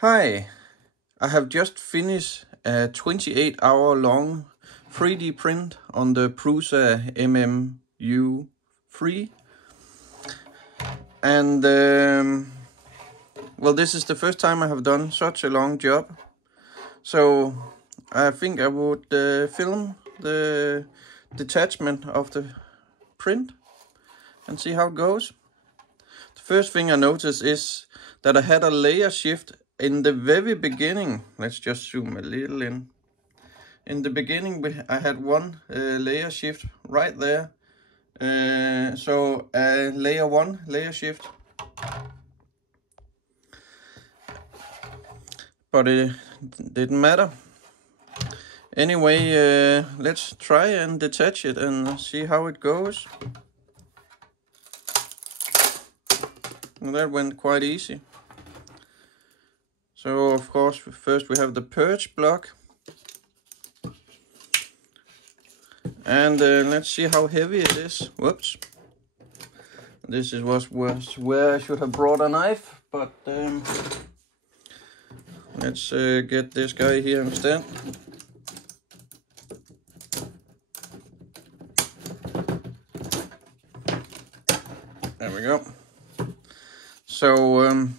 Hi, I have just finished a 28-hour long 3D print on the Prusa MMU3 and well, this is the first time I have done such a long job, so I think I would film the detachment of the print and see how it goes. The first thing I noticed is that I had a layer shift in the very beginning. Let's just zoom a little in. In the beginning, I had one layer shift right there. So layer 1 layer shift. But it didn't matter. Anyway, let's try and detach it and see how it goes. And that went quite easy. So of course, first we have the purge block. And let's see how heavy it is. Whoops. This was where I should have brought a knife, but let's get this guy here instead. There we go. So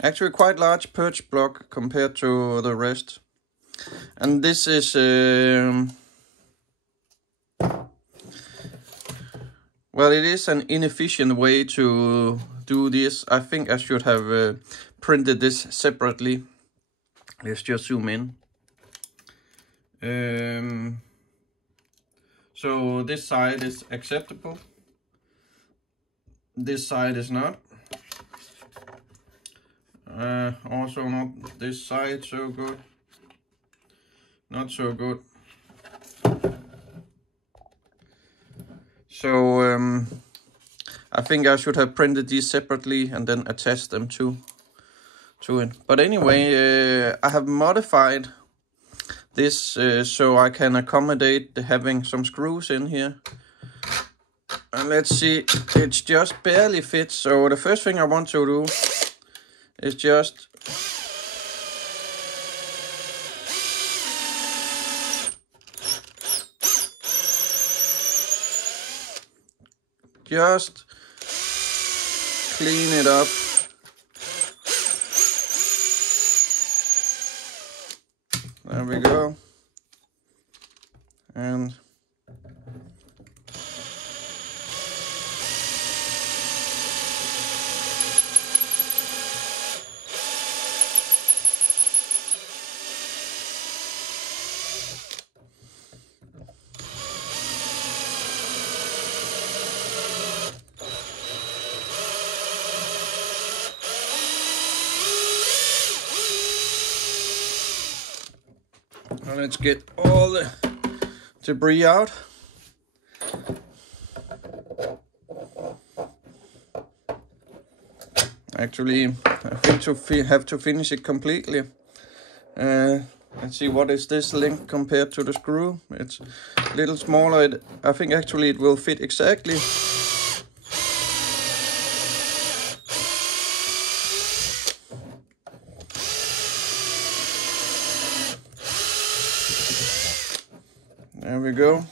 actually quite large purge block compared to the rest. And this is well, it is an inefficient way to do this. I think I should have printed this separately. Let's just zoom in. So this side is acceptable. This side is not. Also not this side so good. Not so good. So I think I should have printed these separately and then attached them to it. But anyway, I have modified this so I can accommodate having some screws in here. And let's see, it's just barely fits. So the first thing I want to do is just clean it up. There we go. And let's get all the debris out. Actually, I think have to finish it completely. Let's see, what is this length compared to the screw? It's a little smaller. I think actually it will fit exactly. There we go.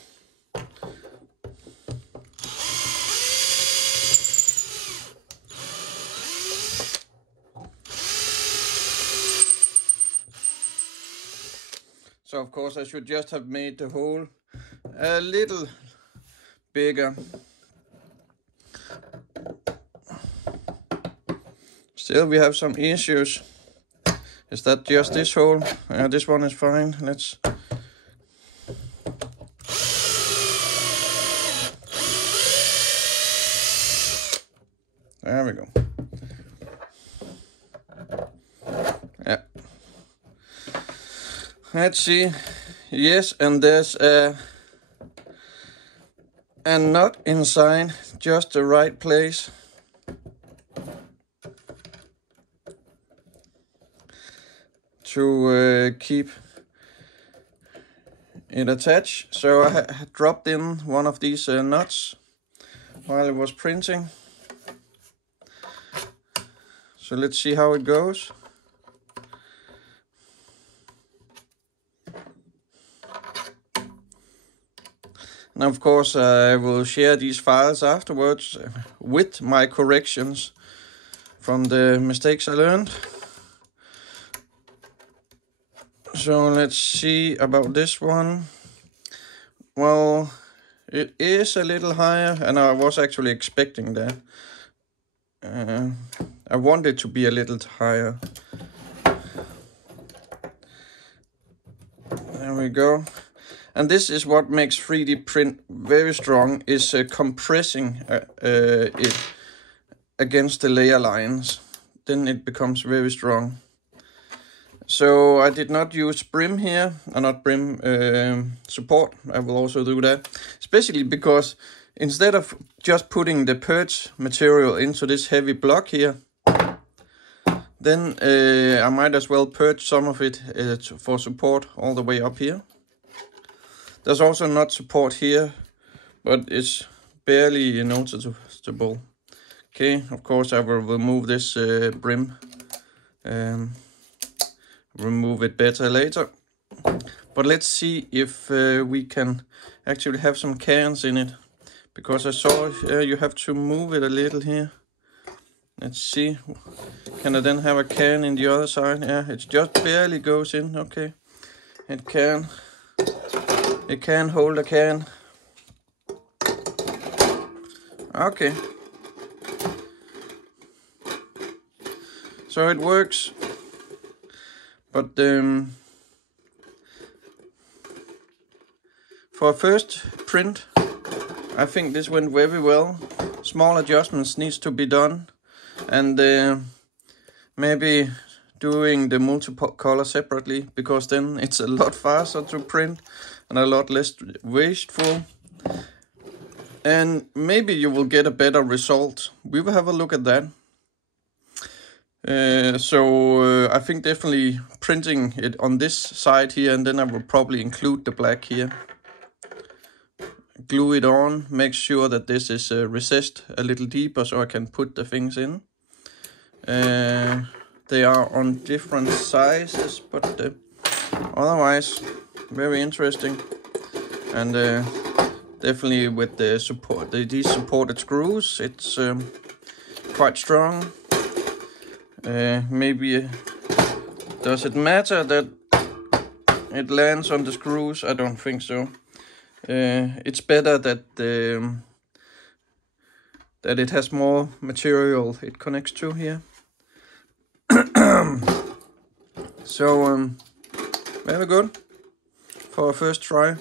So of course I should just have made the hole a little bigger. Still we have some issues. Is that just this hole? This one is fine. Let's there we go. Yeah. Let's see. Yes, and there's a nut inside, just the right place. To keep it attached. So I had dropped in one of these nuts while I was printing. So let's see how it goes. And of course I will share these files afterwards with my corrections from the mistakes I learned. So let's see about this one. Well, it is a little higher, and I was actually expecting that. I want it to be a little higher. There we go. And this is what makes 3D print very strong, is compressing it against the layer lines. Then it becomes very strong. So I did not use brim here, or not brim support. I will also do that, especially because instead of just putting the purge material into this heavy block here, then I might as well purge some of it for support all the way up here. There's also not support here, but it's barely noticeable. Okay, of course I will remove this brim. Remove it better later. But let's see if we can actually have some cans in it. Because I saw you have to move it a little here. Let's see. Can I then have a can in the other side? Yeah, it just barely goes in. Okay. It can hold a can. Okay. So it works. But for a first print, I think this went very well. Small adjustments needs to be done, and maybe doing the multicolor separately, because then it's a lot faster to print and a lot less wasteful. And maybe you will get a better result. We will have a look at that. I think definitely printing it on this side here, and then I will probably include the black here. Glue it on, make sure that this is recessed a little deeper so I can put the things in. They are on different sizes, but otherwise very interesting. And definitely with the support, these supported screws, it's quite strong. Maybe does it matter that it lands on the screws? I don't think so. It's better that that it has more material it connects to here. So very good for a first try.